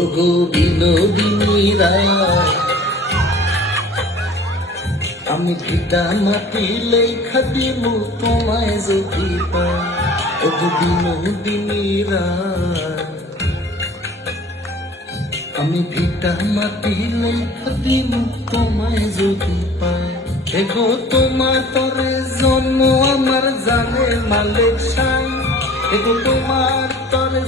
ওগো বিনোদিনী রায়, আমি ভিটা মাটি লেখা দিমু তোমায় যদি পাই। ওগো বিনোদিনী রায়, আমি ভিটা মাটি লেখা দিমু তোমায় যদি পাই। এগো তোমার তরে জন্ম আমার জানে মালিক সাই, এগো তোমার তরে